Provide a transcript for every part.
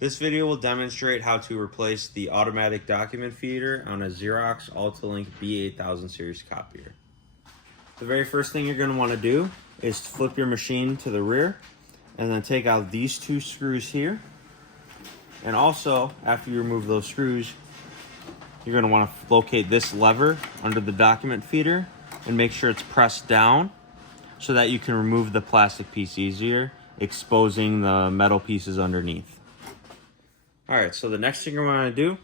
This video will demonstrate how to replace the automatic document feeder on a Xerox AltaLink B8000 Series copier. The very first thing you're going to want to do is flip your machine to the rear and then take out these two screws here. And also, after you remove those screws, you're going to want to locate this lever under the document feeder and make sure it's pressed down so that you can remove the plastic piece easier, exposing the metal pieces underneath. Alright, so the next thing you're going to do,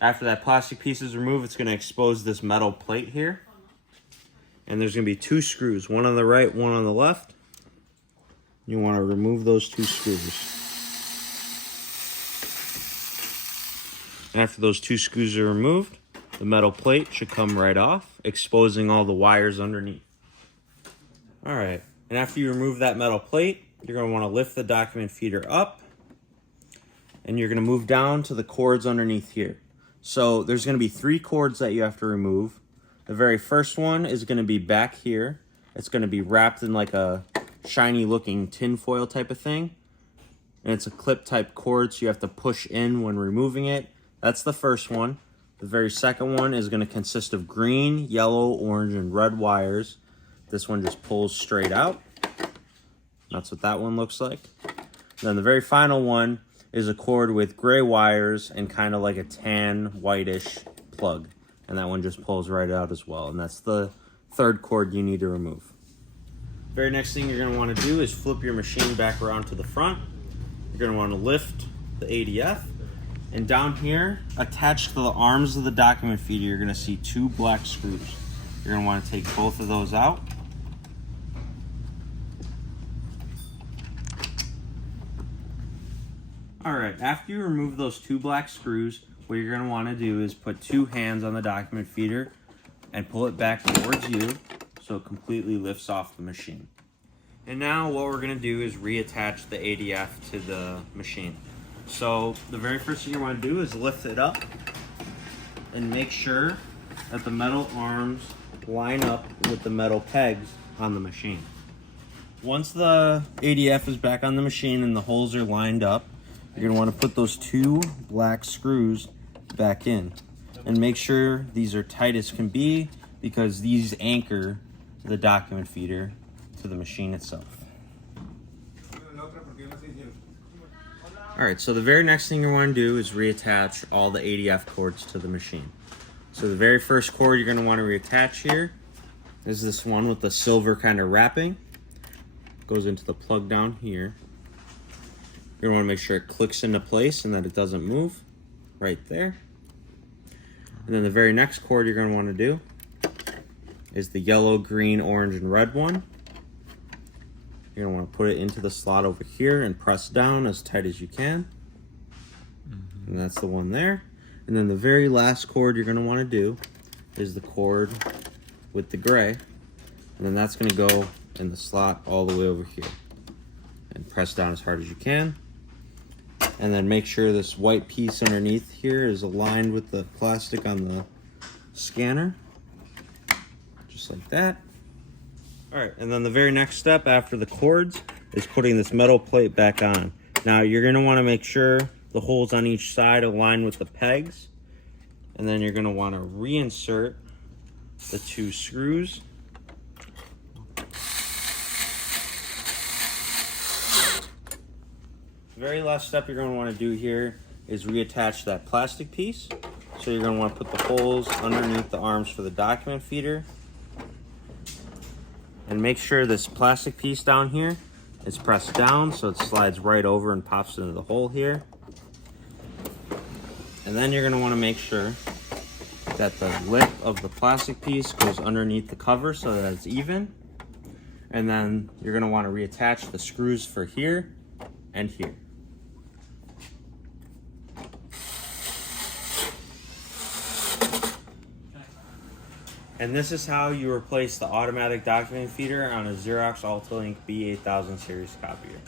after that plastic piece is removed, it's going to expose this metal plate here. And there's going to be two screws, one on the right, one on the left. You want to remove those two screws. And after those two screws are removed, the metal plate should come right off, exposing all the wires underneath. Alright, and after you remove that metal plate, you're going to want to lift the document feeder up. And you're going to move down to the cords underneath here. So there's going to be three cords that you have to remove. The very first one is going to be back here. It's going to be wrapped in like a shiny looking tin foil type of thing. And it's a clip type cord, so you have to push in when removing it. That's the first one. The very second one is going to consist of green, yellow, orange, and red wires. This one just pulls straight out. That's what that one looks like. Then the very final one is a cord with gray wires and kind of like a tan whitish plug, and that one just pulls right out as well, and that's the third cord you need to remove. Very next thing you're going to want to do is flip your machine back around to the front. You're going to want to lift the ADF, and down here attached to the arms of the document feeder you're going to see two black screws. You're going to want to take both of those out. Alright, after you remove those two black screws, what you're going to want to do is put two hands on the document feeder and pull it back towards you so it completely lifts off the machine. And now what we're going to do is reattach the ADF to the machine. So the very first thing you want to do is lift it up and make sure that the metal arms line up with the metal pegs on the machine. Once the ADF is back on the machine and the holes are lined up, you're going to want to put those two black screws back in and make sure these are tight as can be, because these anchor the document feeder to the machine itself. Alright, so the very next thing you want to do is reattach all the ADF cords to the machine. So the very first cord you're going to want to reattach here is this one with the silver kind of wrapping. Goes into the plug down here. You're going to want to make sure it clicks into place and that it doesn't move right there. And then the very next cord you're going to want to do is the yellow, green, orange, and red one. You're going to want to put it into the slot over here and press down as tight as you can. And that's the one there. And then the very last cord you're going to want to do is the cord with the gray. And then that's going to go in the slot all the way over here. And press down as hard as you can. And then make sure this white piece underneath here is aligned with the plastic on the scanner. Just like that. Alright, and then the very next step after the cords is putting this metal plate back on. Now you're going to want to make sure the holes on each side align with the pegs. And then you're going to want to reinsert the two screws. The very last step you're going to want to do here is reattach that plastic piece. So you're going to want to put the holes underneath the arms for the document feeder. And make sure this plastic piece down here is pressed down so it slides right over and pops into the hole here. And then you're going to want to make sure that the lip of the plastic piece goes underneath the cover so that it's even. And then you're going to want to reattach the screws for here and here. And this is how you replace the automatic document feeder on a Xerox AltaLink B8000 Series copier.